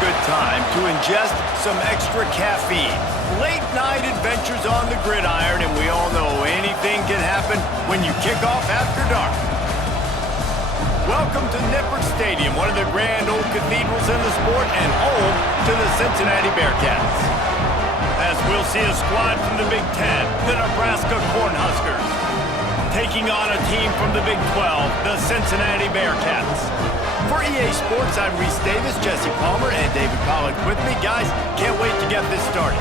good time to ingest some extra caffeine. Late night adventures on the gridiron, and we all know anything can happen when you kick off after dark. Welcome to Nippert Stadium, one of the grand old cathedrals in the sport and home to the Cincinnati Bearcats. As we'll see a squad from the Big Ten, the Nebraska Cornhuskers, taking on a team from the Big 12, the Cincinnati Bearcats. For EA Sports, I'm Reese Davis, Jesse Palmer, and David Pollack with me. Guys, can't wait to get this started.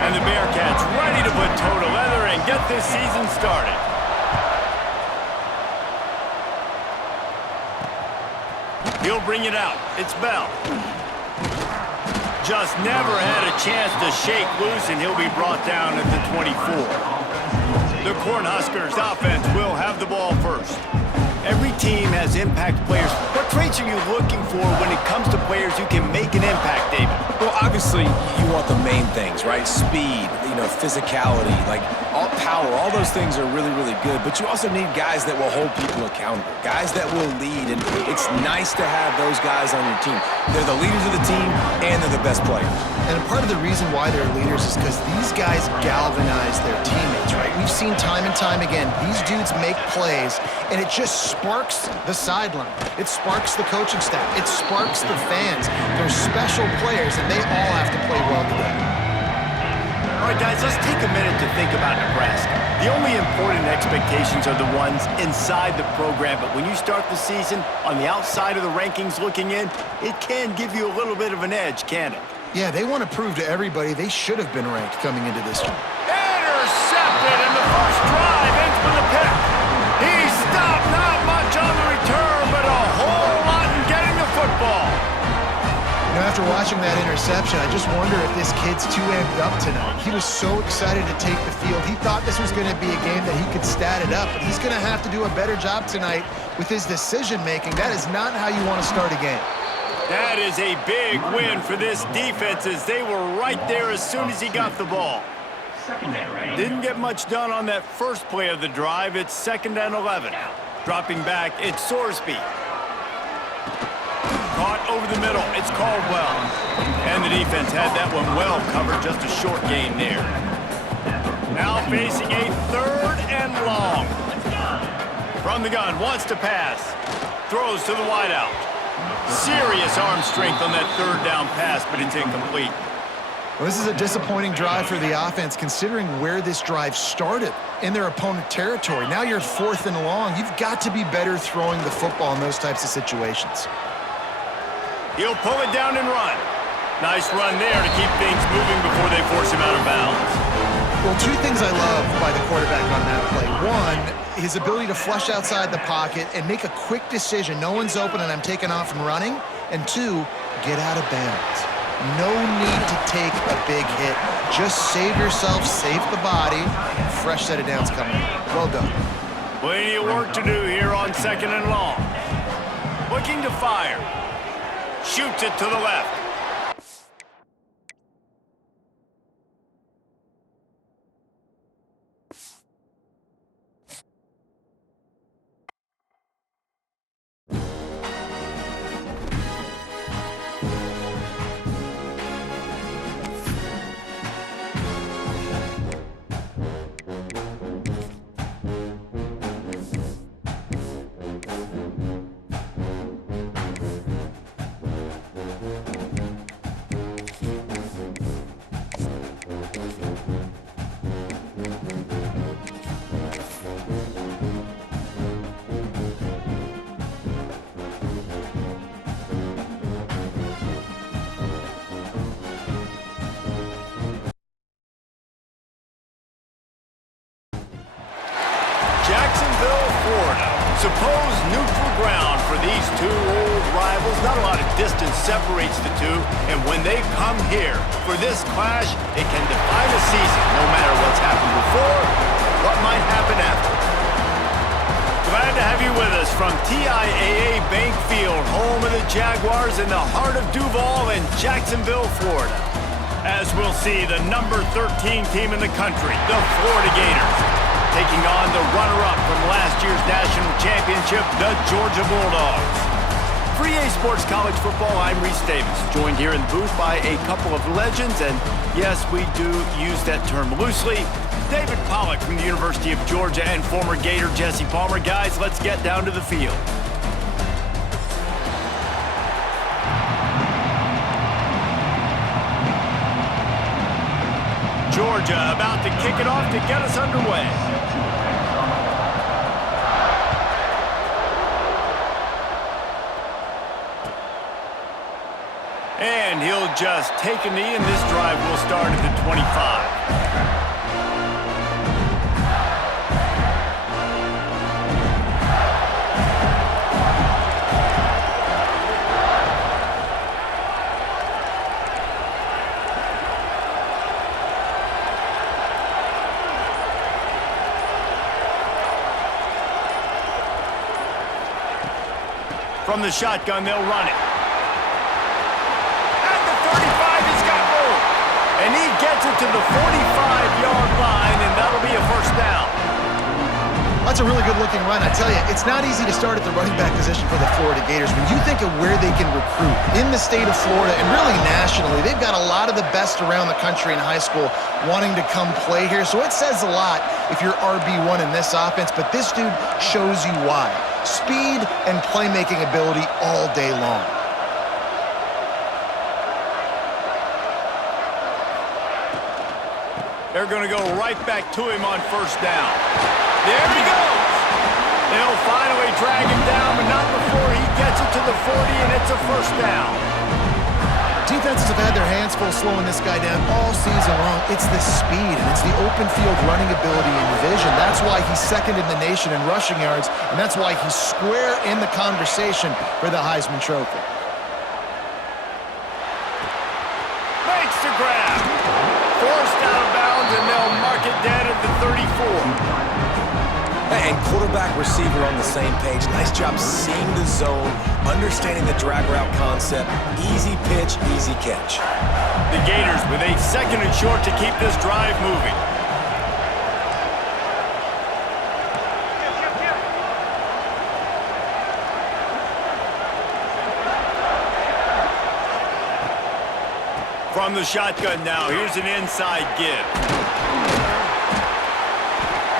And the Bearcats ready to put toe to leather and get this season started. He'll bring it out. It's Bell. Just never had a chance to shake loose, and he'll be brought down at the 24. The Cornhuskers offense will have the ball first. Every team has impact players. What traits are you looking for when it comes to players who can make an impact, David? Well, obviously, you want the main things, right? Speed, physicality, like all power, all those things are really, really good. But you also need guys that will hold people accountable, guys that will lead. And it's nice to have those guys on your team. They're the leaders of the team, and they're the best players. And part of the reason why they're leaders is because these guys galvanize their teammates, right? We've seen time and time again, these dudes make plays, and it just sparks the sideline. It sparks the coaching staff. It sparks the fans. They're special players, and they all have to play well together. All right, guys, let's take a minute to think about Nebraska. The only important expectations are the ones inside the program, but when you start the season on the outside of the rankings looking in, it can give you a little bit of an edge, can it? Yeah, they want to prove to everybody they should have been ranked coming into this year. Intercepted, and the first drive ends with a pick. He stopped, not much on the return, but a whole lot in getting the football. After watching that interception, I just wonder if this kid's too amped up tonight. He was so excited to take the field. He thought this was going to be a game that he could stat it up, but he's going to have to do a better job tonight with his decision-making. That is not how you want to start a game. That is a big win for this defense, as they were right there as soon as he got the ball. Didn't get much done on that first play of the drive. It's 2nd and 11. Dropping back, it's Sorsby. Caught over the middle, it's Caldwell. And the defense had that one well covered, just a short gain there. Now facing a 3rd and long. From the gun, wants to pass. Throws to the wideout. Serious arm strength on that 3rd down pass, but it's incomplete. Well, this is a disappointing drive for the offense, considering where this drive started in their opponent territory. Now you're 4th and long. You've got to be better throwing the football in those types of situations. He'll pull it down and run. Nice run there to keep things moving before they force him out of bounds. Well, 2 things I love by the quarterback on that play. 1, his ability to flush outside the pocket and make a quick decision. No one's open and I'm taking off and running. And 2, get out of bounds. No need to take a big hit. Just save yourself, save the body. Fresh set of downs coming. Well done. Plenty of work to do here on 2nd and long. Looking to fire. Shoots it to the left. Suppose neutral ground for these 2 old rivals. Not a lot of distance separates the two, and when they come here for this clash, it can define a season, no matter what's happened before, what might happen after. Glad to have you with us from TIAA Bank Field, home of the Jaguars in the heart of Duval in Jacksonville, Florida. As we'll see, the number 13 team in the country, the Florida Gators, taking on the runner-up from last year's national championship, the Georgia Bulldogs. For EA Sports College Football, I'm Reese Davis, joined here in the booth by a couple of legends, and yes, we do use that term loosely. David Pollack from the University of Georgia and former Gator Jesse Palmer. Guys, let's get down to the field. Georgia about to kick it off to get us underway. And he'll just take a knee, and this drive will start at the 25. From the shotgun, they'll run it. At the 35, he's got room. And he gets it to the 45-yard line, and that'll be a first down. That's a really good-looking run. I tell you, it's not easy to start at the running back position for the Florida Gators. When you think of where they can recruit in the state of Florida and really nationally, they've got a lot of the best around the country in high school wanting to come play here. So it says a lot if you're RB1 in this offense, but this dude shows you why. Speed and playmaking ability all day long. They're going to go right back to him on first down. There he goes. They'll finally drag him down, but not before he gets it to the 40, and it's a first down. Defenses have had their hands full slowing this guy down all season long. It's the speed, and it's the open field running ability and vision. That's why he's second in the nation in rushing yards, and that's why he's square in the conversation for the Heisman Trophy. Makes the grab. Forced out of bounds, and they'll mark it dead at the 34. And quarterback, receiver on the same page. Nice job seeing the zone, understanding the drag route concept. Easy pitch, easy catch. The Gators with a second and short to keep this drive moving. From the shotgun now, here's an inside give.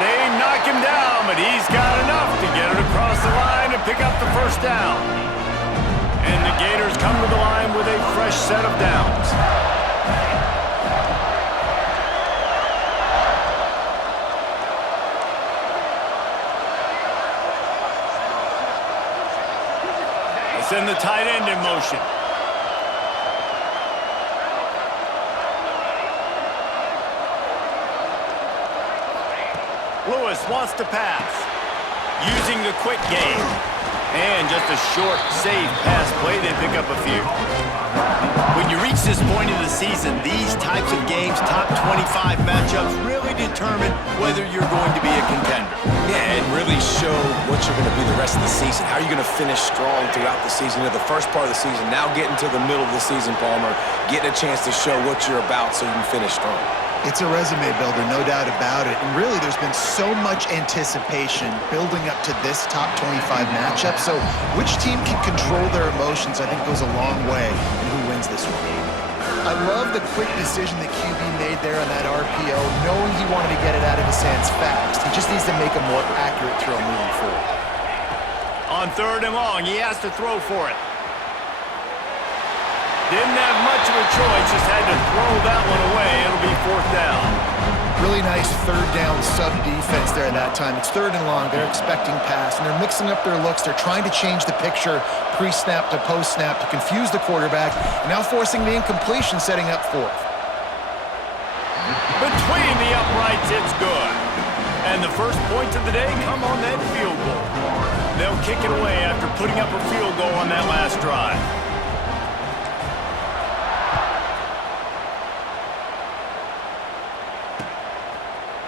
They knock him down, but he's got enough to get it across the line and pick up the first down. And the Gators come to the line with a fresh set of downs. They send the tight end in motion. Lewis wants to pass, using the quick game. And just a short, safe pass play, they pick up a few. When you reach this point in the season, these types of games, top 25 matchups, really determine whether you're going to be a contender. Yeah, and really show what you're going to be the rest of the season. How are you going to finish strong throughout the season? The first part of the season, now getting to the middle of the season, Palmer, getting a chance to show what you're about so you can finish strong. It's a resume builder, no doubt about it. And really, there's been so much anticipation building up to this top 25 matchup. So which team can control their emotions, I think, goes a long way in who wins this one. I love the quick decision that QB made there on that RPO, knowing he wanted to get it out of his hands fast. He just needs to make a more accurate throw moving forward. On third and long, he has to throw for it. Didn't have much of a choice, just had to throw that one away. It'll be fourth down. Really nice third down sub-defense there at that time. It's third and long. They're expecting pass, and they're mixing up their looks. They're trying to change the picture pre-snap to post-snap to confuse the quarterback, now forcing the incompletion, setting up fourth. Between the uprights, it's good. And the first points of the day come on that field goal. They'll kick it away after putting up a field goal on that last drive.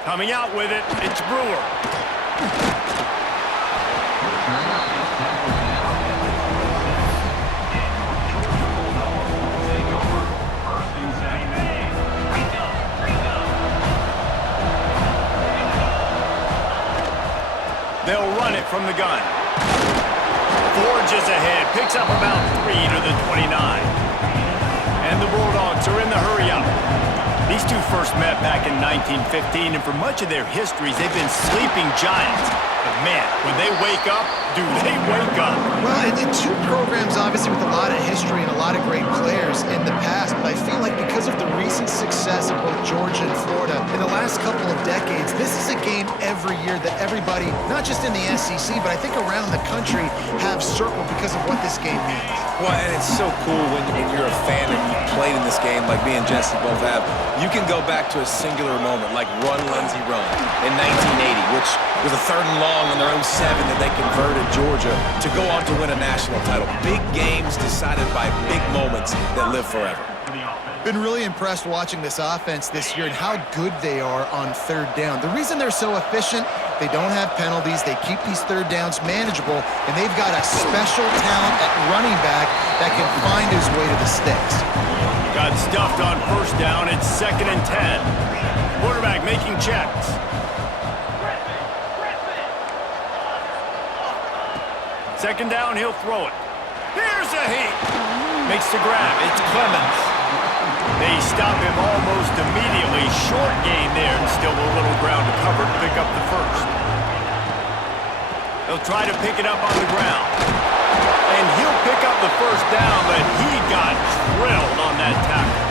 Coming out with it, it's Brewer. run it from the gun. Forges ahead, picks up about 3 to the 29. And the Bulldogs are in the hurry-up. These two first met back in 1915, and for much of their histories, they've been sleeping giants. But man, when they wake up, do they wake up. Well, and two programs, obviously, with a lot of history and a lot of great players in the past, but I feel like because of the recent success of both Georgia and Florida in the last couple of decades, this is a game every year that everybody, not just in the SEC, but I think around the country, have circled because of what this game means. Well, and it's so cool when you're a fan and you played in this game like me and Jesse both have. You can go back to a singular moment like Run, Lindsey, Run in 1980, which was a 3rd and long on their own 7 that they converted Georgia to go on to win a national title. Big games decided by big moments that live forever. Been really impressed watching this offense this year and how good they are on 3rd down. The reason they're so efficient, they don't have penalties, they keep these 3rd downs manageable, and they've got a special talent at running back that can find his way to the sticks. Got stuffed on 1st down, it's 2nd and 10. Quarterback making checks. Second down, he'll throw it. Here's a heat. Makes the grab, it's Clemens. They stop him almost immediately. Short gain there, and still a little ground to cover to pick up the 1st. He'll try to pick it up on the ground. And he'll pick up the 1st down, but he got drilled on that tackle.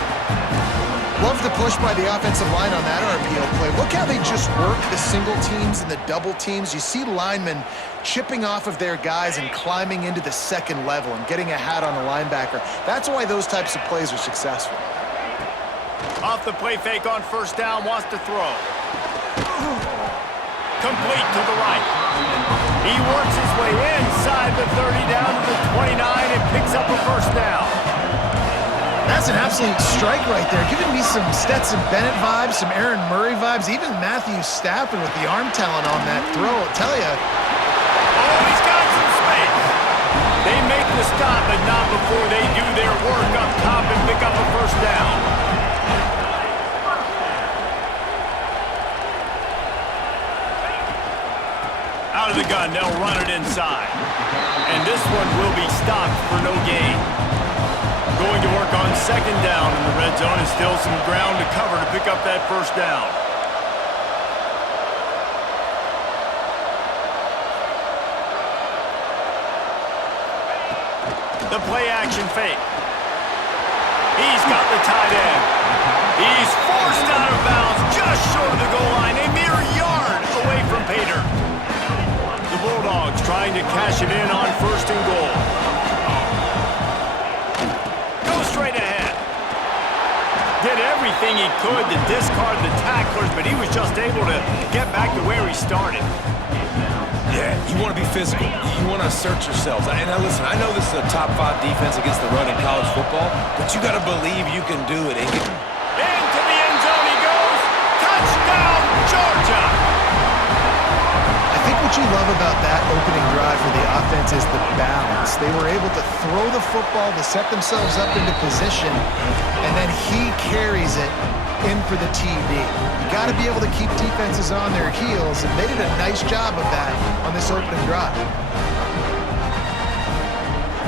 Love the push by the offensive line on that RPO play. Look how they just work the single teams and the double teams. You see linemen chipping off of their guys and climbing into the 2nd level and getting a hat on the linebacker. That's why those types of plays are successful. Off the play fake on 1st down, wants to throw. Complete to the right. He works his way inside the 30 down to the 29 and picks up a 1st down. That's an absolute strike right there. Giving me some Stetson Bennett vibes, some Aaron Murray vibes, even Matthew Stafford with the arm talent on that throw. I'll tell you. Oh, he's got some space. They make the stop, but not before they do their work up top and pick up a 1st down. Out of the gun, they'll run it inside. And this one will be stopped for no gain. Going to work on 2nd down in the red zone, and still some ground to cover to pick up that 1st down. The play action fake. He's got the tight end. He's forced out of bounds just short of the goal line, a mere yard away from Pater. The Bulldogs trying to cash it in on 1st and goal. Straight ahead. Did everything he could to discard the tacklers, but he was just able to get back to where he started. Yeah, you want to be physical. You want to assert yourselves. And now listen, I know this is a top 5 defense against the run in college football, but you got to believe you can do it. Into the end zone he goes. Touchdown, Georgia! I think what you love about that opening drive for the offense is the balance. They were able to throw the football to set themselves up into position, and then he carries it in for the TD. You got to be able to keep defenses on their heels, and they did a nice job of that on this opening drive.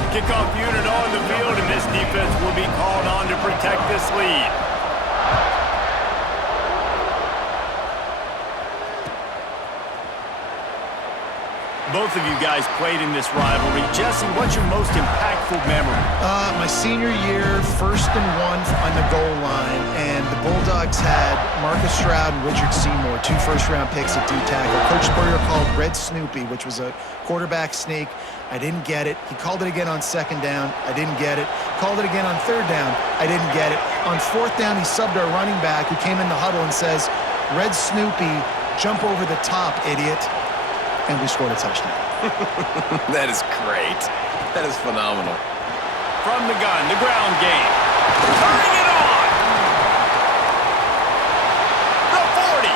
Kickoff unit on the field, and this defense will be called on to protect this lead. Both of you guys played in this rivalry. Jesse, what's your most impactful memory? My senior year, 1st and 1 on the goal line, and the Bulldogs had Marcus Stroud and Richard Seymour, 2 first-round picks at D-tackle. Coach Spurrier called Red Snoopy, which was a quarterback sneak. I didn't get it. He called it again on 2nd down. I didn't get it. Called it again on 3rd down. I didn't get it. On 4th down, he subbed our running back who came in the huddle and says, Red Snoopy, jump over the top, idiot. And we scored a touchdown. That is great. That is phenomenal. From the gun, the ground game. Turning it on! The 40!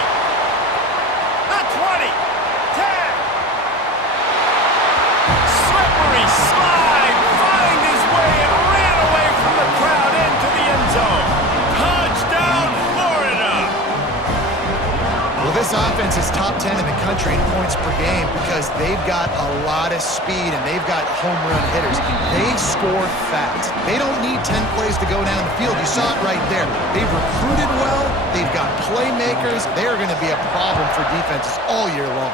The 20! 10! Slippery slide! Find his way and ran away from the crowd into the end zone. Touchdown, Florida! Well, this this offense is top 10 in the country in points per game because they've got a lot of speed and they've got home run hitters. They score fast. They don't need 10 plays to go down the field. You saw it right there. They've recruited well. They've got playmakers. They're going to be a problem for defenses all year long.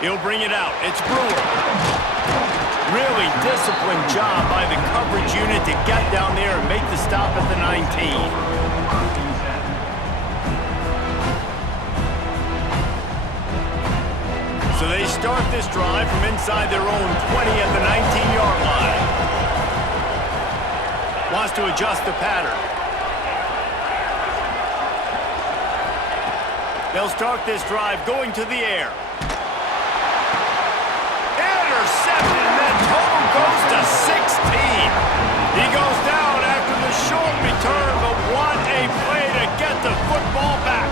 He'll bring it out. It's Brewer. Really disciplined job by the coverage unit to get down there and make the stop at the 19. So they start this drive from inside their own 20 at the 19-yard line. Wants to adjust the pattern. They'll start this drive going to the air. Intercepted, and that total goes to 16. He goes down after the short return, but what a play to get the football back.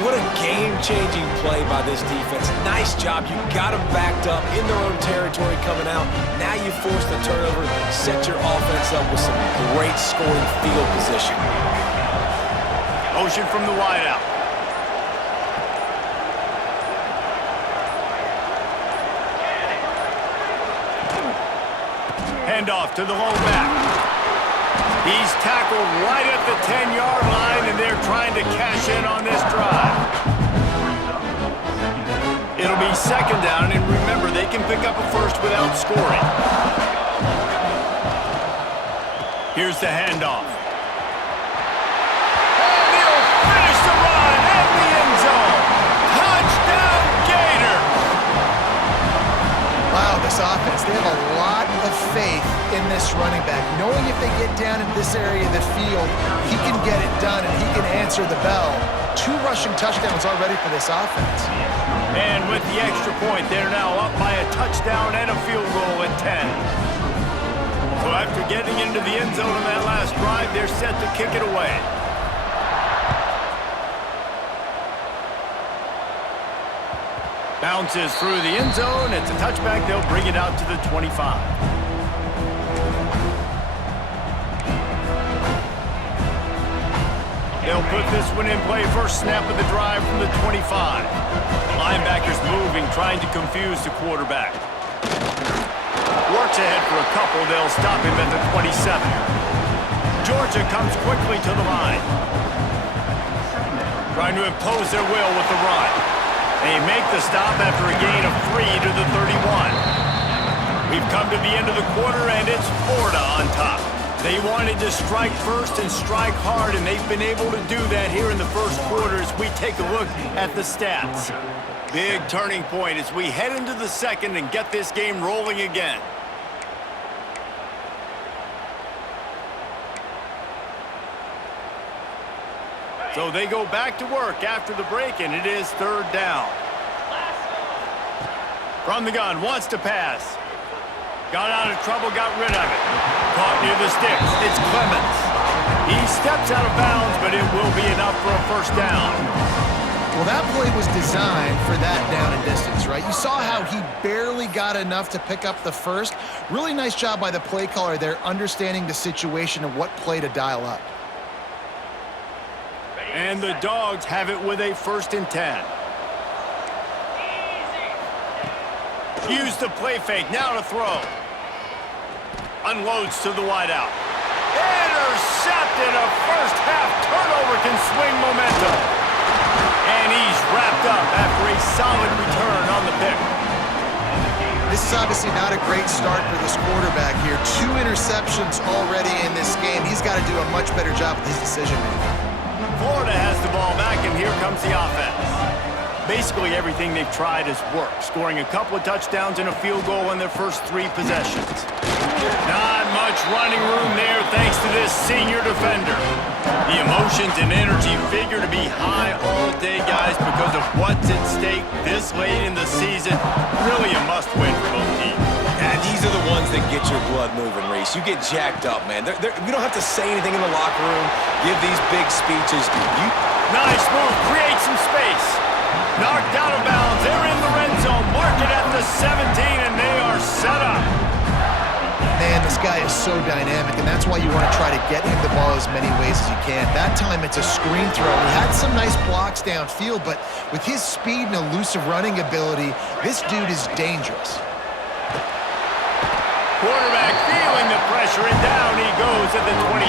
What a game-changing play by this defense. Nice job. You got them backed up in their own territory coming out. Now you force the turnover, set your offense up with some great scoring field position. Motion from the wideout. Handoff to the lone back. He's tackled right at the 10-yard line, and they're trying to cash in on this drive. It'll be second down, and remember, they can pick up a first without scoring. Here's the handoff. And he'll finish the run at the end zone. Touchdown, Gators! Wow, this offense, they have a lot of faith in this running back, knowing if they get down in this area of the field, he can get it done and he can answer the bell. 2 rushing touchdowns already for this offense. And with the extra point, they're now up by a touchdown and a field goal at 10. So after getting into the end zone on that last drive, they're set to kick it away. Bounces through the end zone. It's a touchback. They'll bring it out to the 25. They'll put this one in play. First snap of the drive from the 25. Linebackers moving, trying to confuse the quarterback. Works ahead for a couple. They'll stop him at the 27. Georgia comes quickly to the line. Trying to impose their will with the run. They make the stop after a gain of 3 to the 31. We've come to the end of the quarter, and it's Florida on top. They wanted to strike first and strike hard, and they've been able to do that here in the first quarter as we take a look at the stats. Big turning point as we head into the second and get this game rolling again. So they go back to work after the break, and it is third down. From the gun, wants to pass. Got out of trouble, got rid of it. Caught near the sticks. It's Clemens. He steps out of bounds, but it will be enough for a first down. Well, that play was designed for that down and distance, right? You saw how he barely got enough to pick up the first. Really nice job by the play caller there, understanding the situation and what play to dial up. And the Dogs have it with a 1st and 10. Use the play fake, now to throw. Unloads to the wideout. Intercepted, a first half turnover can swing momentum. And he's wrapped up after a solid return on the pick. This is obviously not a great start for this quarterback here. 2 interceptions already in this game. He's got to do a much better job with his decision-making. Florida has the ball back, and here comes the offense. Basically everything they've tried has worked, scoring a couple of touchdowns and a field goal in their first 3 possessions. Not much running room there thanks to this senior defender. The emotions and energy figure to be high all day, guys, because of what's at stake this late in the season. Really a must-win for both teams. And these are the ones that get your blood moving, Reese. You get jacked up, man. We don't have to say anything in the locker room, give these big speeches. Nice move, create some space. Knocked out of bounds. They're in the red zone. Mark it at the 17, and they are set up. Man, this guy is so dynamic, and that's why you want to try to get him the ball as many ways as you can. That time, it's a screen throw. He had some nice blocks downfield, but with his speed and elusive running ability, this dude is dangerous. Quarterback feeling the pressure, and down he goes at the 22.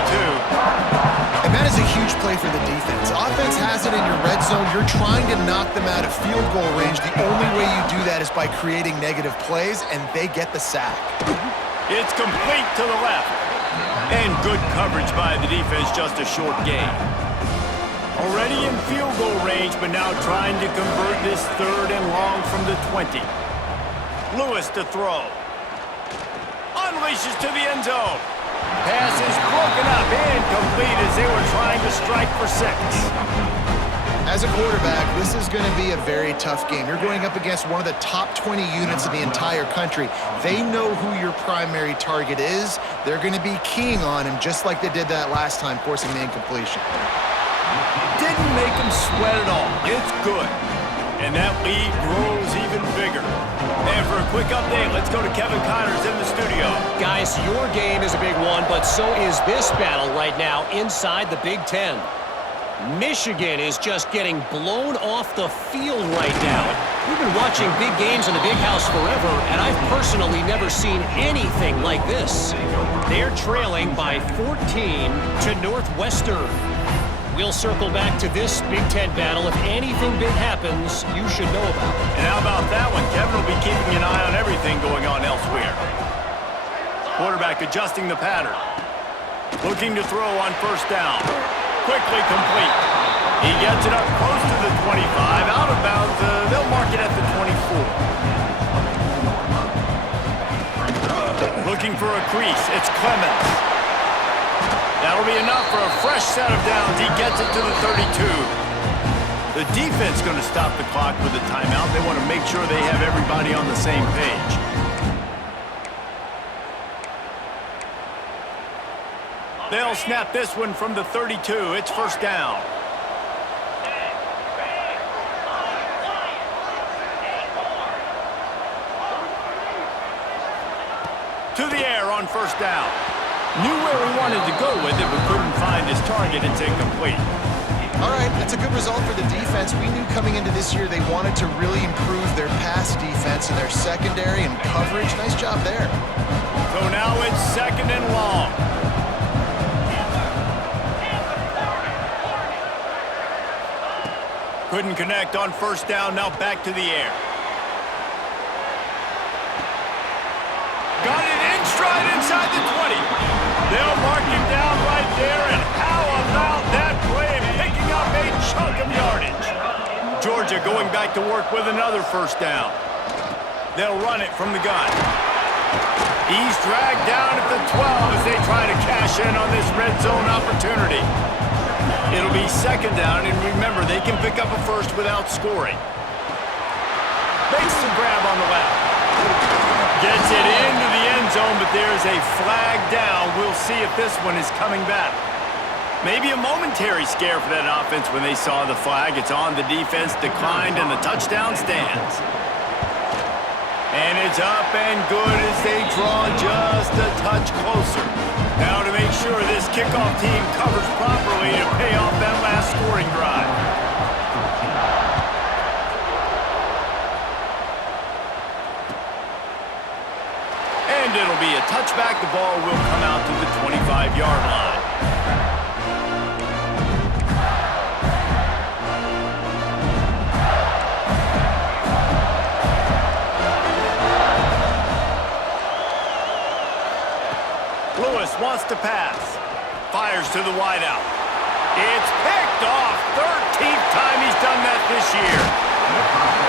And that is a huge play for the defense. Offense has it in your red zone. You're trying to knock them out of field goal range. The only way you do that is by creating negative plays, and they get the sack. It's complete to the left. And good coverage by the defense, just a short gain. Already in field goal range, but now trying to convert this 3rd and long from the 20. Lewis to throw. Unleashes to the end zone. Pass is broken up, incomplete as they were trying to strike for 6. As a quarterback, this is going to be a very tough game. You're going up against one of the top 20 units in the entire country. They know who your primary target is. They're going to be keying on him just like they did that last time, forcing the incompletion. Didn't make him sweat at all. It's good. And that lead grows even bigger. And for a quick update, let's go to Kevin Connors in the studio. Guys, your game is a big one, but so is this battle right now inside the Big Ten. Michigan is just getting blown off the field right now. We've been watching big games in the Big House forever, and I've personally never seen anything like this. They're trailing by 14 to Northwestern. We'll circle back to this Big Ten battle. If anything big happens, you should know about it. And how about that one? Kevin will be keeping an eye on everything going on elsewhere. Quarterback adjusting the pattern. Looking to throw on 1st down. Quickly complete. He gets it up close to the 25. Out of bounds. They'll mark it at the 24. Looking for a crease. It's Clemens. That'll be enough for a fresh set of downs. He gets it to the 32. The defense going to stop the clock with a timeout. They want to make sure they have everybody on the same page. They'll snap this one from the 32. It's 1st down. To the air on 1st down. Knew where he wanted to go with it, but couldn't find his target. It's incomplete. All right, that's a good result for the defense. We knew coming into this year they wanted to really improve their pass defense and their secondary and coverage. Nice job there. So now it's 2nd and long. Couldn't connect on 1st down. Now back to the air. Got it in stride inside the 20. They'll mark him down right there, and how about that play and picking up a chunk of yardage? Georgia going back to work with another 1st down. They'll run it from the gun. He's dragged down at the 12 as they try to cash in on this red zone opportunity. It'll be 2nd down, and remember, they can pick up a 1st without scoring. Makes the grab on the left. Gets it into the end zone, but there's a flag down. We'll see if this one is coming back. Maybe a momentary scare for that offense when they saw the flag. It's on the defense, declined, and the touchdown stands. And it's up and good as they draw just a touch closer. Now to make sure this kickoff team covers properly to pay off that last scoring drive. And it'll be a touchback. The ball will come out to the 25-yard line. Lewis wants to pass. Fires to the wideout. It's picked off. 13th time he's done that this year.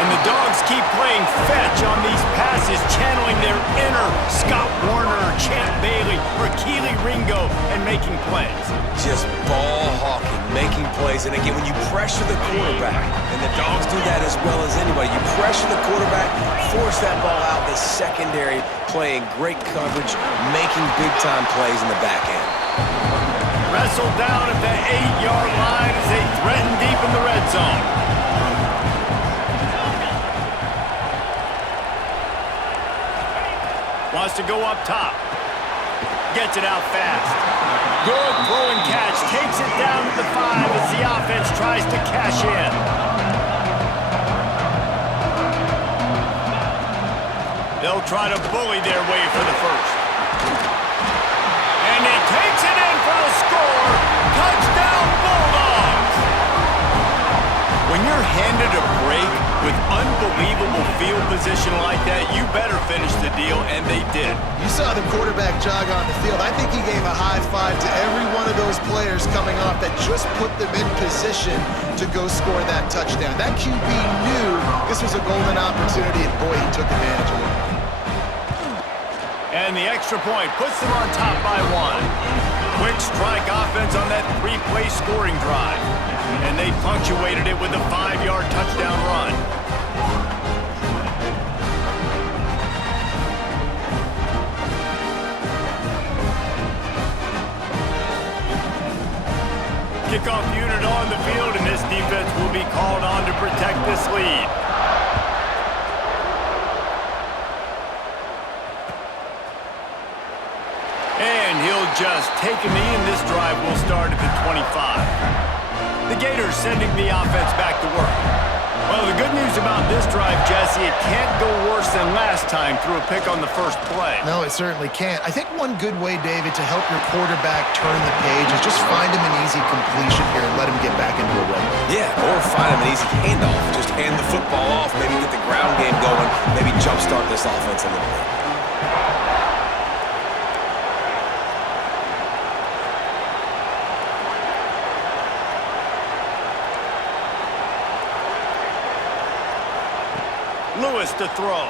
And the Dogs keep playing fetch on these passes, channeling their inner Scott Warner, Champ Bailey, or Keely Ringo, and making plays. Just ball hawking, making plays. And again, when you pressure the quarterback, and the Dogs do that as well as anybody, you pressure the quarterback, force that ball out, the secondary playing great coverage, making big-time plays in the back end. Wrestled down at the 8-yard line as they threaten deep in the red zone. Wants to go up top. Gets it out fast. Good throw and catch. Takes it down to the 5 as the offense tries to cash in. They'll try to bully their way for the first. And he takes it in for the score. Touchdown, Bulldogs! When you're handed a break with unbelievable field position like that, you better finish the deal, and they did. You saw the quarterback jog on the field. I think he gave a high five to every one of those players coming off that just put them in position to go score that touchdown. That QB knew this was a golden opportunity, and boy, he took advantage of it. And the extra point puts them on top by 1. Quick strike offense on that 3-play scoring drive. And they punctuated it with a 5-yard touchdown run. Kickoff unit on the field, and this defense will be called on to protect this lead. And he'll just take a knee, and this drive will start at the 25. The Gators sending the offense back to work. Well, the good news about this drive, Jesse, it can't go worse than last time through a pick on the first play. No, it certainly can't. I think one good way, David, to help your quarterback turn the page is just find him an easy completion here and let him get back into a rhythm. Yeah, or find him an easy handoff. Just hand the football off, maybe get the ground game going, maybe jumpstart this offense a little bit. Lewis to throw.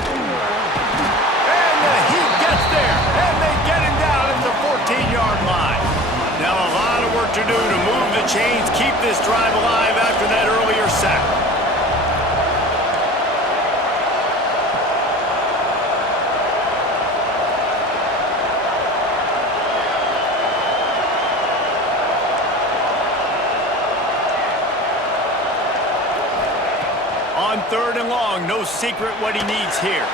And he gets there, and they get him down at the 14-yard line. Now a lot of work to do to move the chains, keep this drive alive after that earlier sack. On 3rd and long, no secret what he needs here.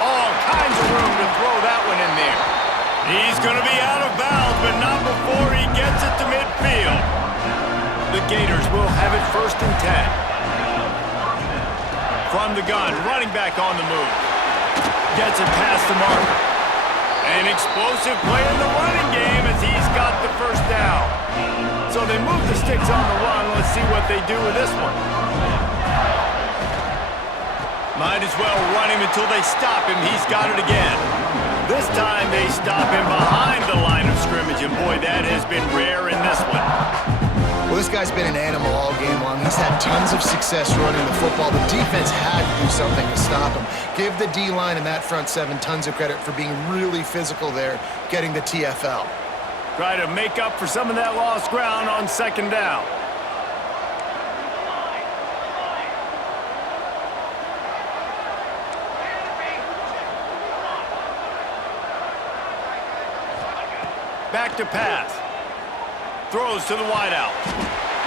All kinds of room to throw that one in there. He's going to be out of bounds, but not before he gets it to midfield. The Gators will have it 1st and 10. From the gun, running back on the move. Gets it past the marker. An explosive play in the running game as he's got the first down. So they move the sticks on the run. Let's see what they do with this one. Might as well run him until they stop him. He's got it again. This time they stop him behind the line of scrimmage, and boy, that has been rare in this one. Well, this guy's been an animal all game long. He's had tons of success running the football. The defense had to do something to stop him. Give the D-line and that front 7 tons of credit for being really physical there, getting the TFL. Try to make up for some of that lost ground on 2nd down. Back to pass. Throws to the wideout.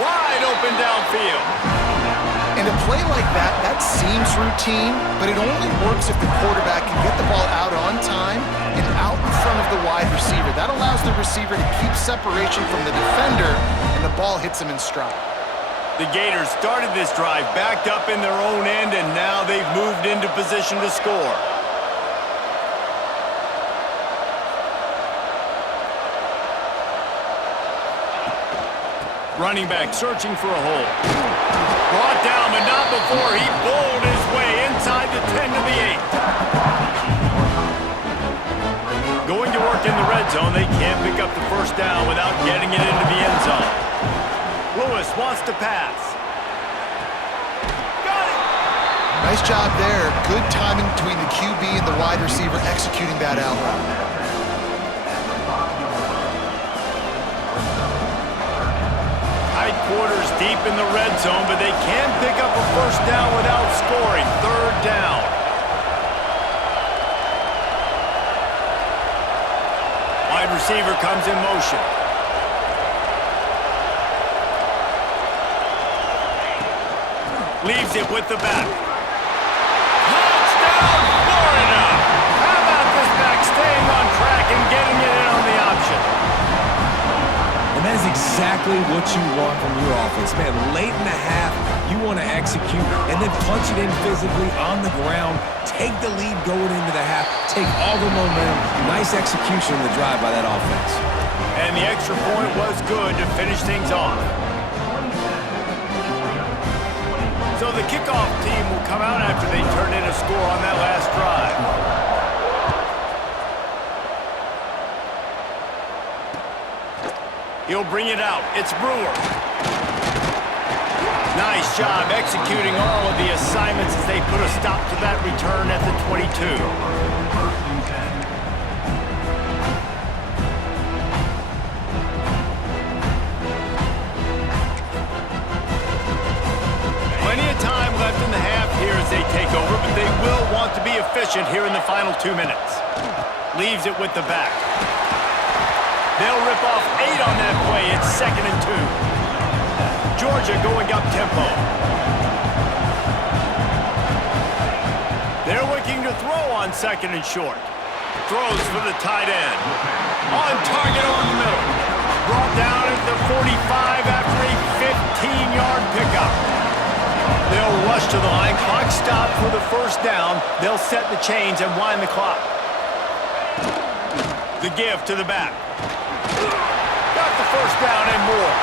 Wide open downfield. And a play like that, that seems routine, but it only works if the quarterback can get the ball out on time and out in front of the wide receiver. That allows the receiver to keep separation from the defender, and the ball hits him in stride. The Gators started this drive backed up in their own end, and now they've moved into position to score. Running back searching for a hole. Brought down, but not before he bowled his way inside the 10 to the 8. Going to work in the red zone, they can't pick up the first down without getting it into the end zone. Lewis wants to pass. Got it! Nice job there. Good timing between the QB and the wide receiver executing that out route. Quarters deep in the red zone, but they can pick up a first down without scoring. 3rd down. Wide receiver comes in motion. Leaves it with the back. Touchdown, Florida! How about this back staying on track? exactly what you want from your offense. Man, late in the half, you want to execute and then punch it in physically on the ground, take the lead going into the half, take all the momentum. Nice execution on the drive by that offense. And the extra point was good to finish things off. So the kickoff team will come out after they turn in a score on that last drive. He'll bring it out. It's Brewer. Nice job executing all of the assignments as they put a stop to that return at the 22. Plenty of time left in the half here as they take over, but they will want to be efficient here in the final 2 minutes. Leaves it with the back. They'll rip off 8 on that play. It's 2nd and 2. Georgia going up tempo. They're looking to throw on 2nd and short. Throws for the tight end. On target over the middle. Brought down at the 45 after a 15-yard pickup. They'll rush to the line. Clock stopped for the first down. They'll set the chains and wind the clock. The give to the back. Got the first down and more.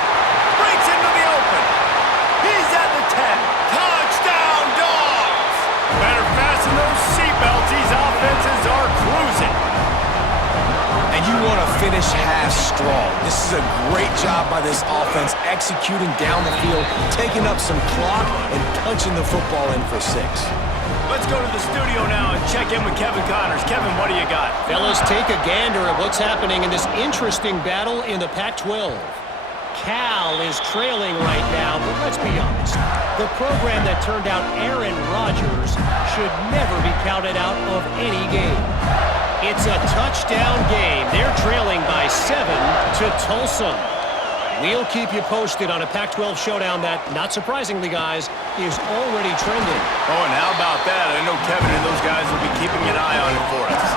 Breaks into the open. He's at the 10. Touchdown, Dogs! Better fasten those seatbelts. These offenses are cruising. And you want to finish half strong. This is a great job by this offense, executing down the field, taking up some clock, and punching the football in for 6. Let's go to the studio now and check in with Kevin Connors. Kevin, what do you got? Fellas, take a gander at what's happening in this interesting battle in the Pac-12. Cal is trailing right now, but let's be honest. The program that turned out Aaron Rodgers should never be counted out of any game. It's a touchdown game. They're trailing by 7 to Tulsa. We'll keep you posted on a Pac-12 showdown that, not surprisingly, guys, is already trending. Oh, and how about that? I know Kevin and those guys will be keeping an eye on it for us.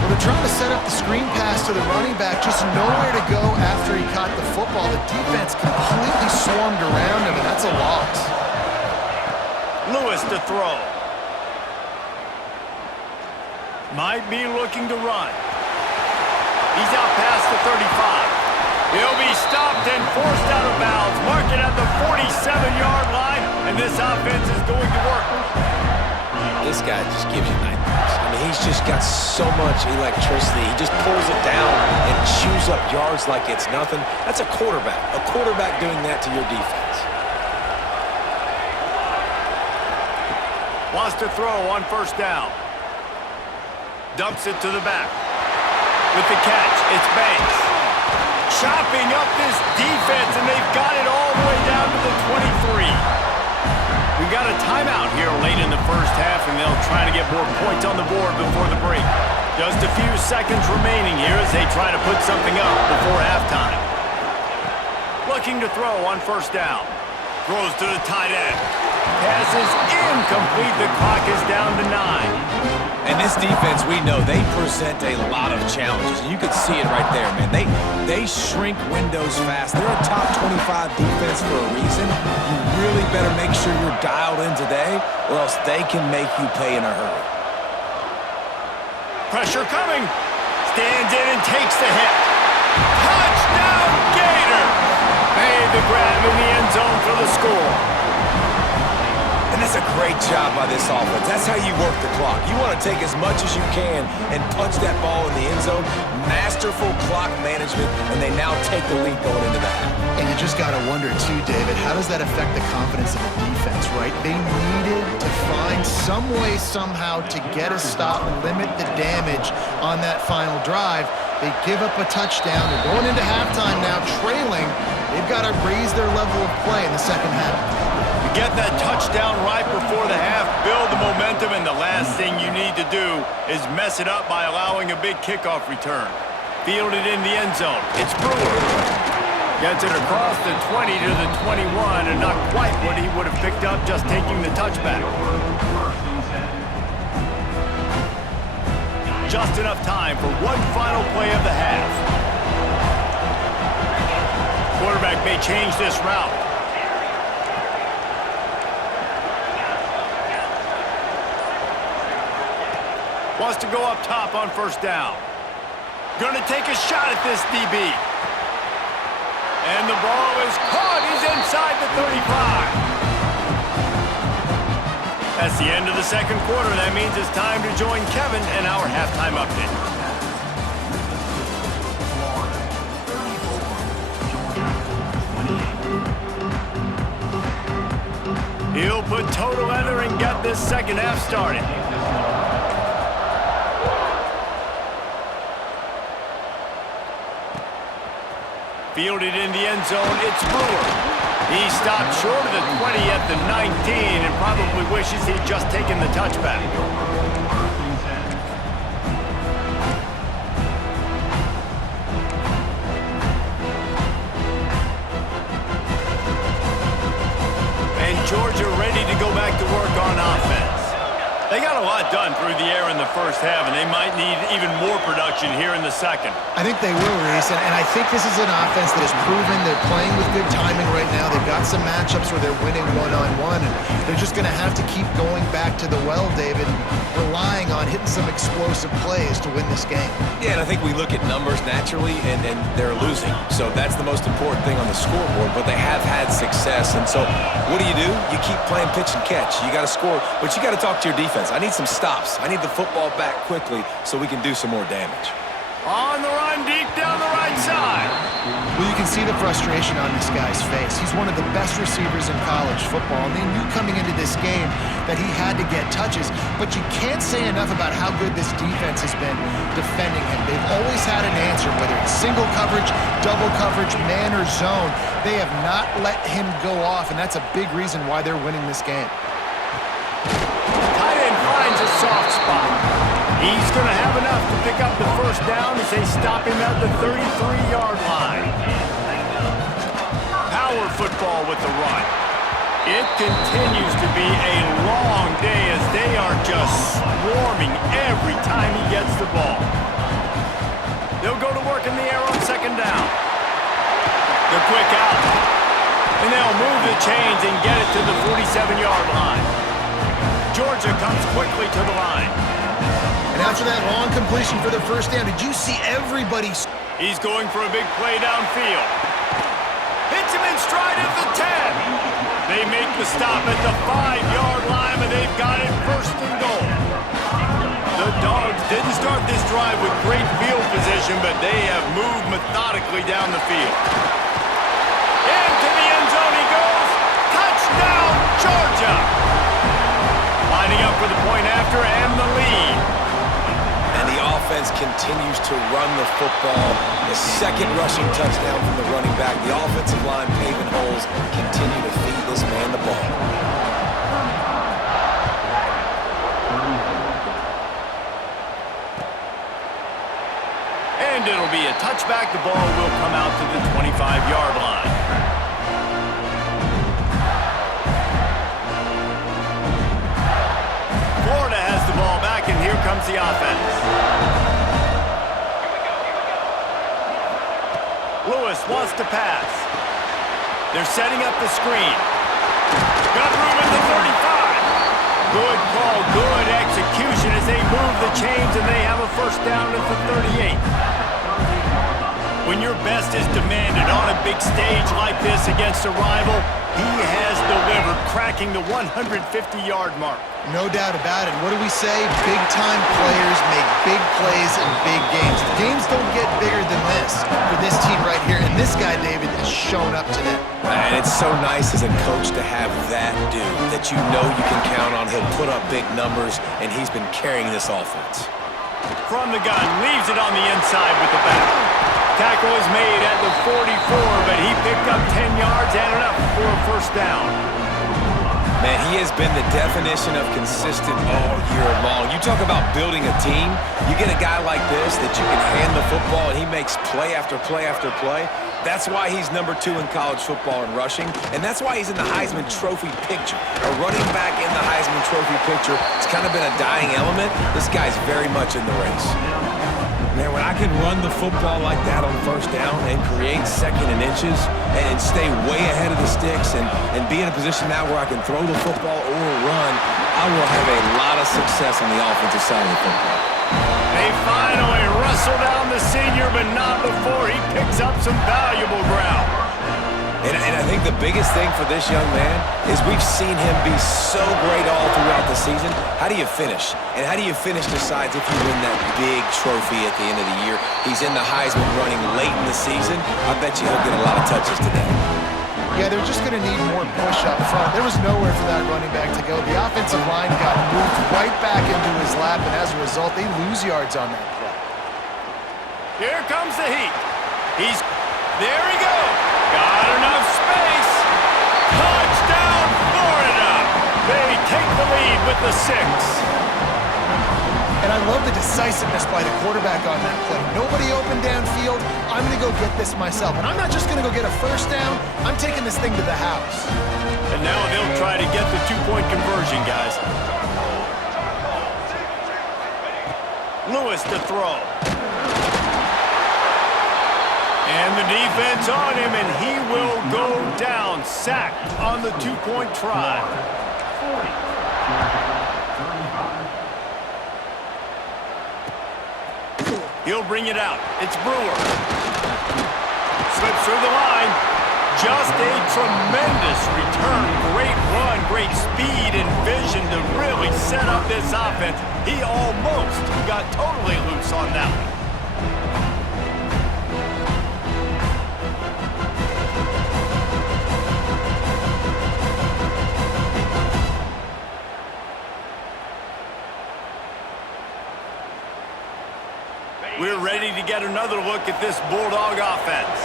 Well, they're trying to set up the screen pass to the running back, just nowhere to go after he caught the football. The defense completely swarmed around him, and that's a loss. Lewis to throw. Might be looking to run. He's out past the 35. He'll be stopped and forced out of bounds. Mark it at the 47-yard line, and this offense is going to work. This guy just gives you nightmares. I mean, he's just got so much electricity. He just pulls it down and chews up yards like it's nothing. That's a quarterback. A quarterback doing that to your defense. Wants to throw on first down. Dumps it to the back. With the catch, it's Banks. Chopping up this defense, and they've got it all the way down to the 23. We got a timeout here late in the first half, and they'll try to get more points on the board before the break. Just a few seconds remaining here as they try to put something up before halftime. Looking to throw on first down. Throws to the tight end. Pass is incomplete. The clock is down to 9. And this defense, we know, they present a lot of challenges. And you can see it right there, man. They shrink windows fast. They're a top 25 defense for a reason. You really better make sure you're dialed in today, or else they can make you pay in a hurry. Pressure coming. Stands in and takes the hit. Touchdown, Gators! Made the grab in the end zone for the score. And that's a great job by this offense. That's how you work the clock. You want to take as much as you can and punch that ball in the end zone. Masterful clock management, and they now take the lead going into the half. And you just got to wonder, too, David, how does that affect the confidence of the defense, right? They needed to find some way, somehow, to get a stop and limit the damage on that final drive. They give up a touchdown. They're going into halftime now, trailing. They've got to raise their level of play in the second half. Get that touchdown right before the half, build the momentum, and the last thing you need to do is mess it up by allowing a big kickoff return. Fielded in the end zone. It's Brewer. Gets it across the 20 to the 21, and not quite what he would have picked up just taking the touchback. Just enough time for one final play of the half. Quarterback change this route. Wants to go up top on first down. Going to take a shot at this DB. And the ball is caught. He's inside the 35. That's the end of the second quarter. That means it's time to join Kevin in our halftime update. He'll put toe to leather and get this second half started. Fielded in the end zone, it's Brewer. He stopped short of the 20 at the 19 and probably wishes he'd just taken the touchback. And Georgia ready to go back to work on offense. They got a lot done through the air in the first half, and they might need even more production here in the second. I think they will, Reese, and I think this is an offense that has proven they're playing with good timing right now. They've got some matchups where they're winning one-on-one, and they're just going to have to keep going back to the well, David, relying on hitting some explosive plays to win this game. Yeah, and I think we look at numbers naturally, and they're losing. So that's the most important thing on the scoreboard, but they have had success. And so what do? You keep playing pitch and catch. You got to score, but you got to talk to your defense. I need some stops. I need the football back quickly so we can do some more damage. On the run, deep down the right side. Well, you can see the frustration on this guy's face. He's one of the best receivers in college football, and they knew coming into this game that he had to get touches, but you can't say enough about how good this defense has been defending him. They've always had an answer, whether it's single coverage, double coverage, man or zone. They have not let him go off, and that's a big reason why they're winning this game. Tight end finds a soft spot. He's going to have enough to pick up the first down as they stop him at the 33-yard line. Power football with the run. It continues to be a long day as they are just swarming every time he gets the ball. They'll go to work in the air on second down. The quick out. And they'll move the chains and get it to the 47-yard line. Georgia comes quickly to the line. And after that long completion for the first down, did you see everybody? He's going for a big play downfield. Hits him in stride at the 10. They make the stop at the 5-yard line, but they've got it first and goal. The Dogs didn't start this drive with great field position, but they have moved methodically down the field. Into the end zone he goes. Touchdown, Georgia! Lining up for the point after and the lead. And the offense continues to run the football. The second rushing touchdown from the running back. The offensive line paving holes continue to feed this man the ball. And it'll be a touchback. The ball will come out to the 25-yard line. Florida has the ball back, and here comes the offense. Lewis wants to pass. They're setting up the screen. Got room at the 35. Good call, good execution as they move the chains, and they have a first down at the 38. When your best is demanded on a big stage like this against a rival, he has delivered, cracking the 150-yard mark. No doubt about it. What do we say? Big-time players make big plays in big games. The games don't get bigger than this for this team right here, and this guy, David, has shown up today. And it's so nice as a coach to have that dude that you know you can count on. He'll put up big numbers, and he's been carrying this offense. From the gun, leaves it on the inside with the back. Tackle is made at the 44, but he picked up 10 yards and enough for a first down. Man, he has been the definition of consistent all year long. You talk about building a team, you get a guy like this that you can hand the football and he makes play after play after play. That's why he's number 2 in college football in rushing, and that's why he's in the Heisman Trophy picture. A running back in the Heisman Trophy picture. It's kind of been a dying element. This guy's very much in the race. Man, when I can run the football like that on first down and create second and inches and stay way ahead of the sticks and be in a position now where I can throw the football or run, I will have a lot of success on the offensive side of the football. They finally wrestle down the senior, but not before he picks up some valuable ground. And I think the biggest thing for this young man is we've seen him be so great all throughout the season. How do you finish? And how do you finish decides if you win that big trophy at the end of the year. He's in the Heisman running late in the season. I bet you he'll get a lot of touches today. Yeah, they're just going to need more push up front. There was nowhere for that running back to go. The offensive line got moved right back into his lap, and as a result, they lose yards on that play. Here comes the heat. There he goes. Got enough space. Touchdown, Florida. They take the lead with the 6. And I love the decisiveness by the quarterback on that play. Nobody open downfield. I'm going to go get this myself. And I'm not just going to go get a first down. I'm taking this thing to the house. And now they'll try to get the 2-point conversion, guys. Lewis to throw. And the defense on him, and he will go down. Sacked on the 2-point try. He'll bring it out. It's Brewer. Slips through the line. Just a tremendous return. Great run, great speed and vision to really set up this offense. He almost got totally loose on that one. We're ready to get another look at this Bulldog offense.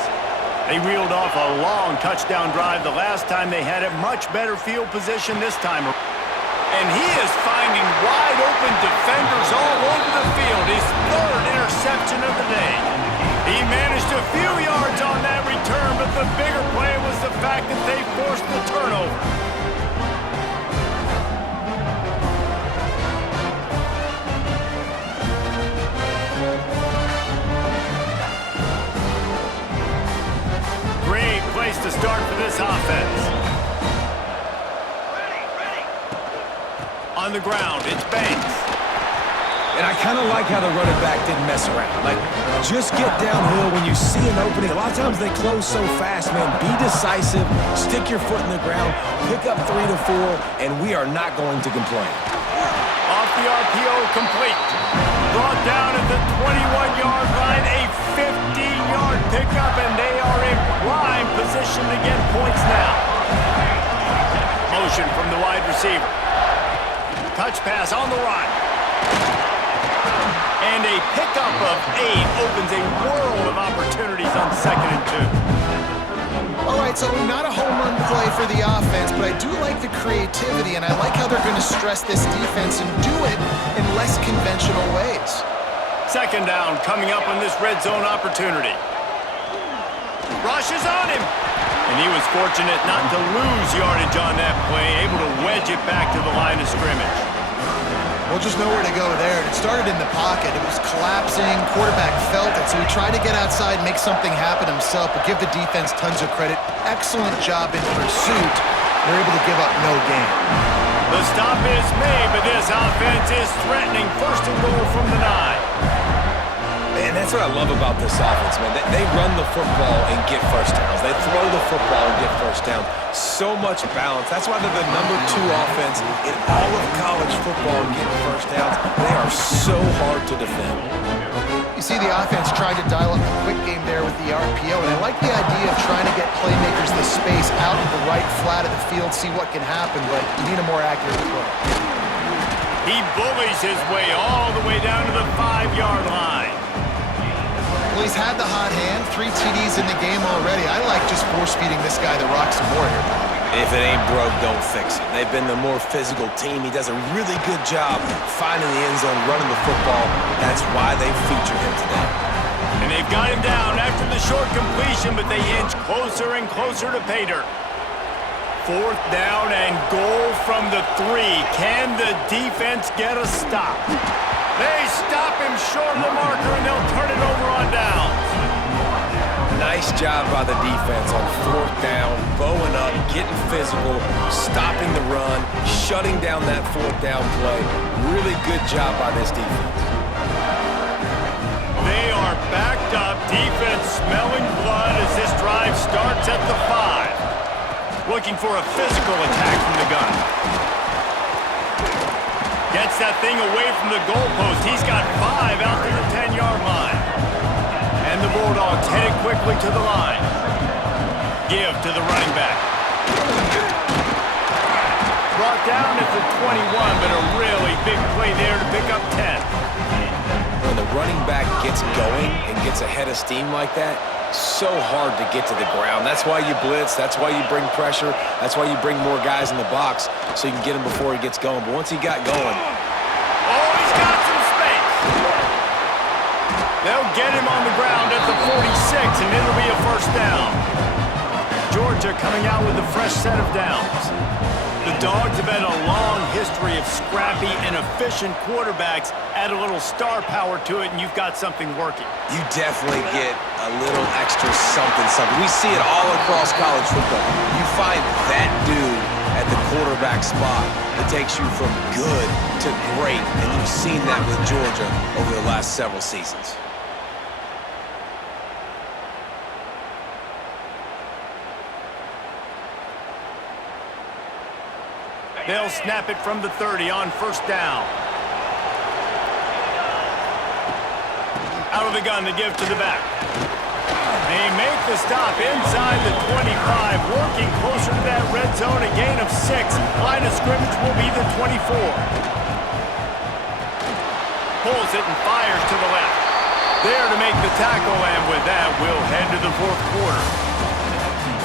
They reeled off a long touchdown drive the last time they had it. Much better field position this time. And he is finding wide open defenders all over the field. His 3rd interception of the day. He managed a few yards on that return, but the bigger play was the fact that they forced the turnover. Great place to start for this offense. On the ground, it's Banks. And I kind of like how the running back didn't mess around. Like, just get downhill when you see an opening. A lot of times they close so fast, man. Be decisive, stick your foot in the ground, pick up 3 to 4, and we are not going to complain. Off the RPO, complete. Brought down at the 21-yard line, a 15-yard pickup, and they are in prime position to get points now. Motion from the wide receiver. Touch pass on the run. And a pickup of 8 opens a world of opportunities on 2nd and 2. All right, so not a home run play for the offense, but I do like the creativity, and I like how they're going to stress this defense and do it in less conventional ways. 2nd down coming up on this red zone opportunity. Rush is on him. And he was fortunate not to lose yardage on that play, able to wedge it back to the line of scrimmage. Well, just nowhere to go there. It started in the pocket. It was collapsing. Quarterback felt it, so he tried to get outside, make something happen himself, but give the defense tons of credit. Excellent job in pursuit. They're able to give up no gain. The stop is made, but this offense is threatening. 1st and goal from the 9. And that's what I love about this offense, man. They run the football and get first downs. They throw the football and get first downs. So much balance. That's why they're the #2 offense in all of college football getting first downs. They are so hard to defend. You see the offense trying to dial up the quick game there with the RPO, and I like the idea of trying to get playmakers the space out of the right flat of the field, see what can happen, but you need a more accurate play. He bullies his way all the way down to the 5-yard line. Well, he's had the hot hand, 3 TDs in the game already. I like just force-feeding this guy the rock some more here. If it ain't broke, don't fix it. They've been the more physical team. He does a really good job finding the end zone, running the football. That's why they featured him today. And they've got him down after the short completion, but they inch closer and closer to pay dirt. 4th down and goal from the 3. Can the defense get a stop? They stop him short of the marker, and they'll turn it over on downs. Nice job by the defense on fourth down, bowing up, getting physical, stopping the run, shutting down that fourth down play. Really good job by this defense. They are backed up, defense smelling blood as this drive starts at the 5. Looking for a physical attack from the gun. Gets that thing away from the goalpost. He's got 5 out to the 10-yard line. And the Bulldogs headed quickly to the line. Give to the running back. Brought down at the 21, but a really big play there to pick up 10. When the running back gets going and gets ahead of steam like that, so hard to get to the ground. That's why you blitz. That's why you bring pressure. That's why you bring more guys in the box so you can get him before he gets going. But once he got going... Oh, he's got some space. They'll get him on the ground at the 46, and it'll be a first down. Georgia coming out with a fresh set of downs. The Dogs have had a long history of scrappy and efficient quarterbacks. Add a little star power to it, and you've got something working. You definitely get a little extra something. We see it all across college football. You find that dude at the quarterback spot that takes you from good to great, and you've seen that with Georgia over the last several seasons. They'll snap it from the 30 on first down. Out of the gun to give to the back. They make the stop inside the 25, working closer to that red zone, a gain of 6. Line of scrimmage will be the 24. Pulls it and fires to the left. There to make the tackle, and with that, we'll head to the fourth quarter.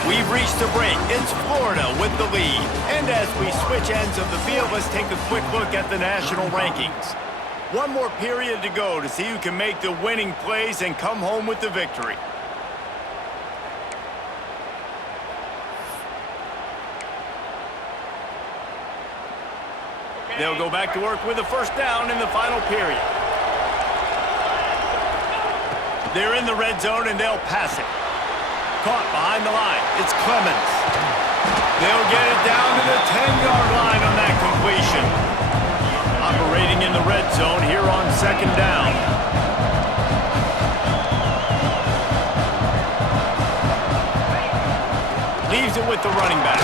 We've reached the break. It's Florida with the lead. And as we switch ends of the field, let's take a quick look at the national rankings. One more period to go to see who can make the winning plays and come home with the victory. They'll go back to work with a first down in the final period. They're in the red zone, and they'll pass it. Caught behind the line. It's Clemens. They'll get it down to the 10-yard line on that completion. Operating in the red zone here on second down. Leaves it with the running back.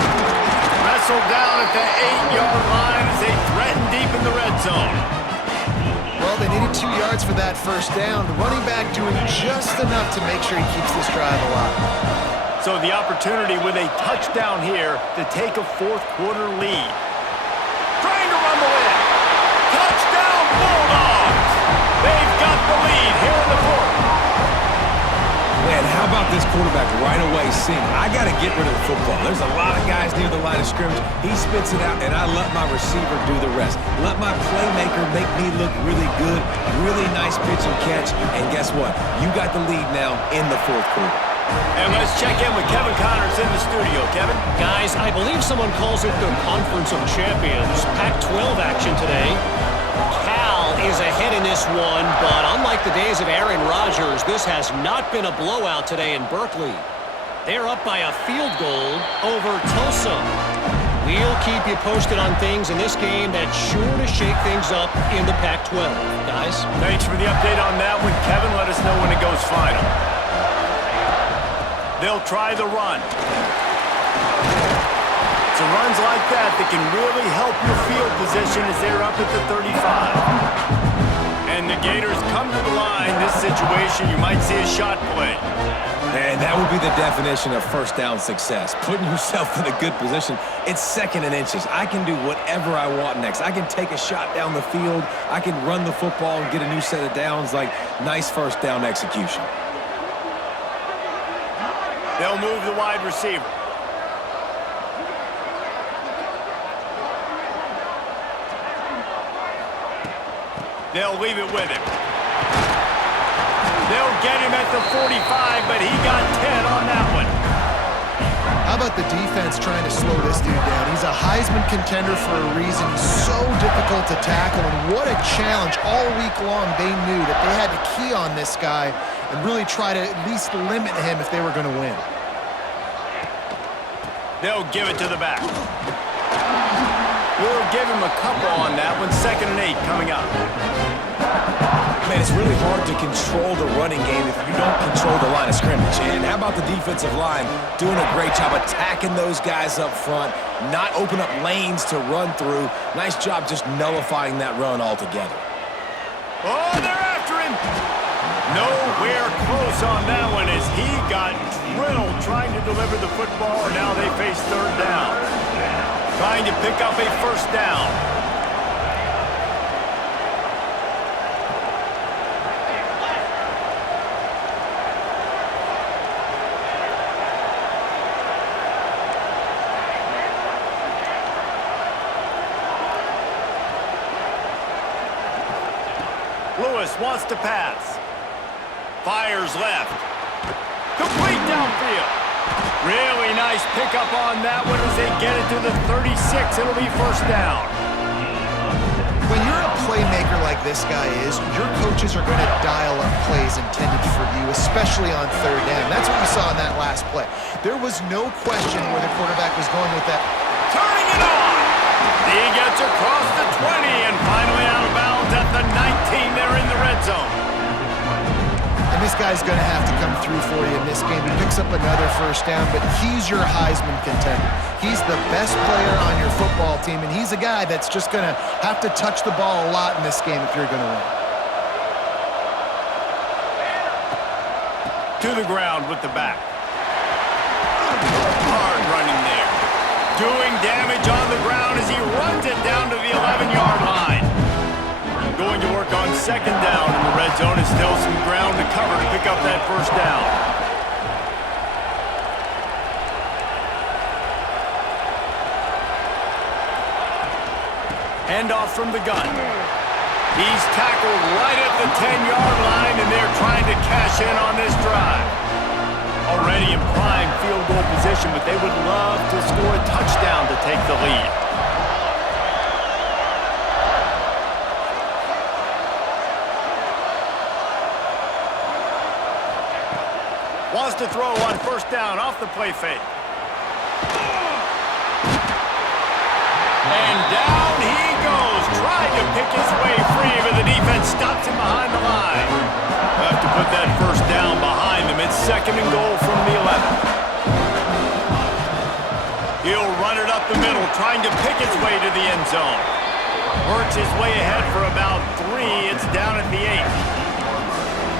Wrestled down at the 8-yard line as they threaten deep in the red zone. Well, they needed 2 yards for that first down. The running back doing just enough to make sure he keeps this drive alive. So the opportunity with a touchdown here to take a fourth quarter lead. Trying to rumble in. Touchdown Bulldogs! They've got the lead here in the fourth. Man, how about this quarterback right away seeing, I got to get rid of the football. There's a lot of guys near the line of scrimmage. He spits it out, and I let my receiver do the rest. Let my playmaker make me look really good. Really nice pitch and catch. And guess what? You got the lead now in the fourth quarter. And let's check in with Kevin Connors in the studio. Kevin? Guys, I believe someone calls it the Conference of Champions. Pac-12 action today. Cal is ahead in this one, but unlike the days of Aaron Rodgers, this has not been a blowout today in Berkeley. They're up by a field goal over Tulsa. We'll keep you posted on things in this game that's sure to shake things up in the Pac-12. Guys? Thanks for the update on that one, Kevin. Let us know when it goes final. They'll try the run. It's runs like that that can really help your field position as they're up at the 35. And the Gators come to the line. This situation, you might see a shot play. And that would be the definition of first down success. Putting yourself in a good position. It's second and inches. I can do whatever I want next. I can take a shot down the field. I can run the football and get a new set of downs. Like, nice first down execution. They'll move the wide receiver. They'll leave it with him. They'll get him at the 45, but he got 10 on that one. How about the defense trying to slow this dude down? He's a Heisman contender for a reason. He's so difficult to tackle, and what a challenge all week long. They knew that they had to key on this guy and really try to at least limit him if they were going to win. They'll give it to the back. We'll give him a couple on that one. 2nd and 8 coming up. Man, it's really hard to control the running game if you don't control the line of scrimmage. And how about the defensive line doing a great job attacking those guys up front, not open up lanes to run through. Nice job just nullifying that run altogether. Oh, they're after him. Nowhere close on that one as he got drilled trying to deliver the football, and now they face 3rd down. Trying to pick up a 1st down. Lewis wants to pass. Fires left. Complete downfield. Really nice pickup on that one as they get it to the 36. It'll be 1st down. When you're a playmaker like this guy is, your coaches are going to dial up plays intended for you, especially on 3rd down. That's what we saw in that last play. There was no question where the quarterback was going with that. Turning it on. He gets across the 20 and finally out of bounds at the 19. They're in the red zone. And this guy's going to have to come through for you in this game. He picks up another 1st down, but he's your Heisman contender. He's the best player on your football team, and he's a guy that's just going to have to touch the ball a lot in this game if you're going to win. To the ground with the back. Hard running there. Doing damage on the ground as he runs it down to the 11-yard line. Going to work on 2nd down in the red zone and still some ground to cover to pick up that 1st down. Handoff from the gun. He's tackled right at the 10-yard line, and they're trying to cash in on this drive. Already in prime field goal position, but they would love to score a touchdown to take the lead. Wants to throw on 1st down off the play fake. And down he goes, trying to pick his way free, but the defense stops him behind the line. Have to put that 1st down behind them. It's 2nd and goal from the 11. He'll run it up the middle, trying to pick its way to the end zone. Works his way ahead for about 3. It's down at the 8.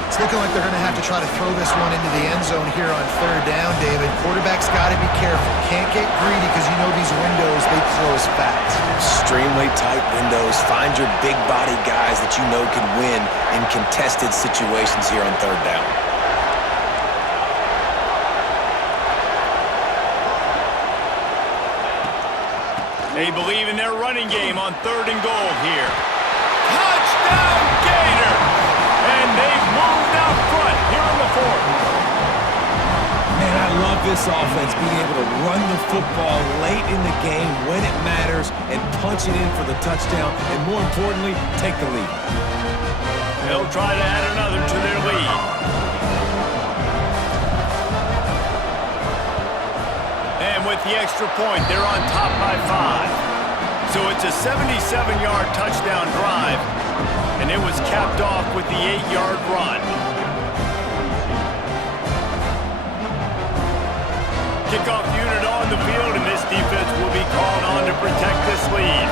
It's looking like they're going to have to try to throw this one into the end zone here on 3rd down, David. Quarterback's got to be careful. Can't get greedy because you know these windows, they close fast. Extremely tight windows. Find your big body guys that you know can win in contested situations here on 3rd down. They believe in their running game on 3rd and goal here. Touchdown Gators! And they've moved out front here in the 4th. Man, I love this offense, being able to run the football late in the game when it matters and punch it in for the touchdown, and more importantly, take the lead. They'll try to add another to their lead. And with the extra point, they're on top by 5. So it's a 77-yard touchdown drive, and it was capped off with the 8-yard run. Kickoff unit on the field, and this defense will be called on to protect this lead.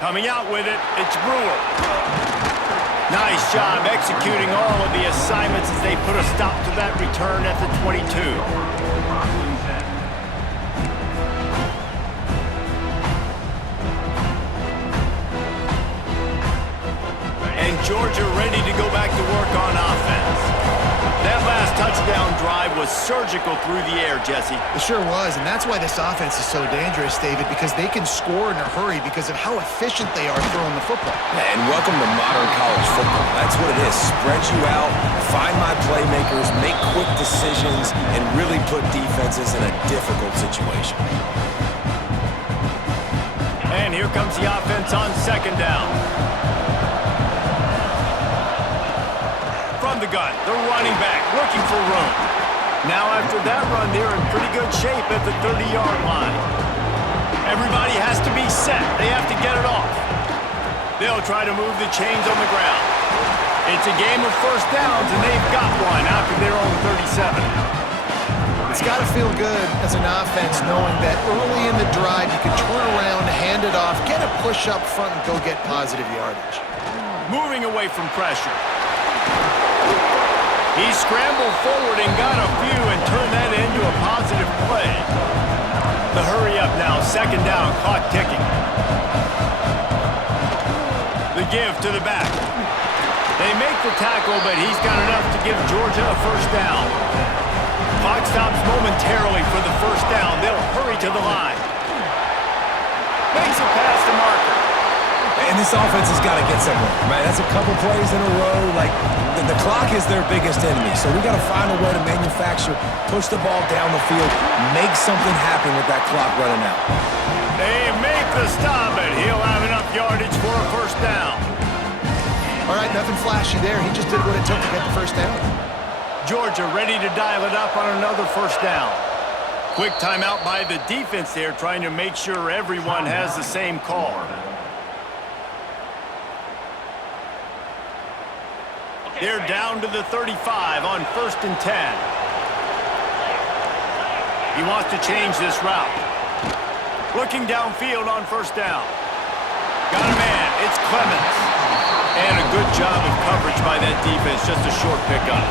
Coming out with it, it's Brewer. Nice job executing all of the assignments as they put a stop to that return at the 22. And Georgia ready to go back to work on offense. That last touchdown drive was surgical through the air, Jesse. It sure was, and that's why this offense is so dangerous, David, because they can score in a hurry because of how efficient they are throwing the football. Yeah, and welcome to modern college football. That's what it is. Spread you out, find my playmakers, make quick decisions, and really put defenses in a difficult situation. And here comes the offense on second down. From the gun, the running back looking for room. Now after that run, they're in pretty good shape at the 30-yard line. Everybody has to be set. They have to get it off. They'll try to move the chains on the ground. It's a game of first downs, and they've got one after their own 37. It's got to feel good as an offense knowing that early in the drive you can turn around, hand it off, get a push up front, and go get positive yardage. Moving away from pressure. He scrambled forward and got a few and turned that into a positive play. The hurry up now, second down, clock ticking. The give to the back. They make the tackle, but he's got enough to give Georgia a first down. Clock stops momentarily for the first down. They'll hurry to the line. Makes it past the marker. And this offense has got to get somewhere, right? That's a couple plays in a row. Like, the clock is their biggest enemy, so we got to find a way to manufacture, push the ball down the field, make something happen with that clock running out. They make the stop, and he'll have enough yardage for a first down. All right, nothing flashy there. He just did what it took to get the first down. Georgia ready to dial it up on another first down. Quick timeout by the defense there, trying to make sure everyone has the same call. They're down to the 35 on 1st and 10. He wants to change this route. Looking downfield on first down. Got a man. It's Clemens. And a good job of coverage by that defense. Just a short pickup.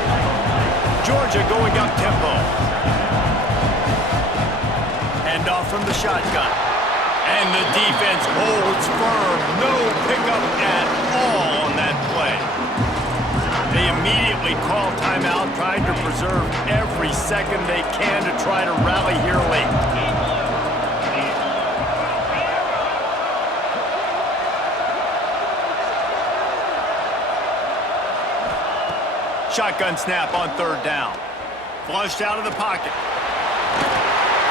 Georgia going up tempo. Hand off from the shotgun. And the defense holds firm. No pickup at all on that play. They immediately call timeout, trying to preserve every second they can to try to rally here late. Shotgun snap on third down. Flushed out of the pocket.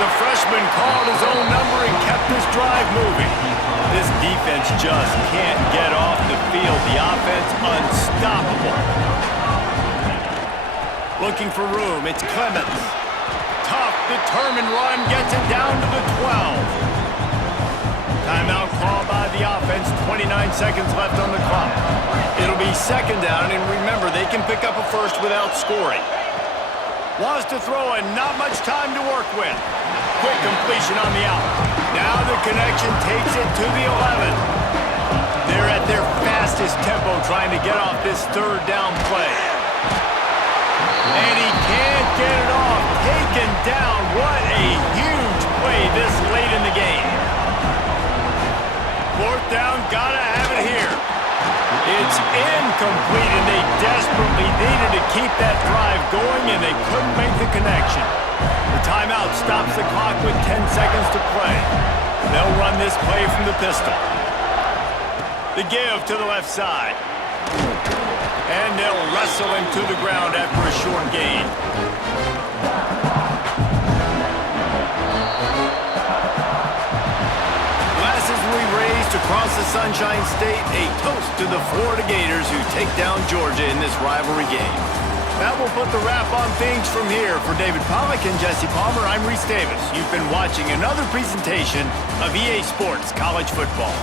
The freshman called his own number and kept this drive moving. This defense just can't get off the field. The offense unstoppable. Looking for room, it's Clemens. Tough, determined run, gets it down to the 12. Timeout called by the offense, 29 seconds left on the clock. It'll be second down, and remember, they can pick up a first without scoring. Wants to throw and not much time to work with. Quick completion on the out. Now the connection takes it to the 11. They're at their fastest tempo trying to get off this third down play. And he can't get it off. Taken down. What a huge play this late in the game. Fourth down, gotta have it here. It's incomplete, and they desperately needed to keep that drive going, and they couldn't make the connection. The timeout stops the clock with 10 seconds to play. They'll run this play from the pistol. The give to the left side. And they'll wrestle him to the ground after a short gain. Glasses will be raised across the Sunshine State, a toast to the Florida Gators who take down Georgia in this rivalry game. That will put the wrap on things from here. For David Pollack and Jesse Palmer, I'm Reese Davis. You've been watching another presentation of EA Sports College Football.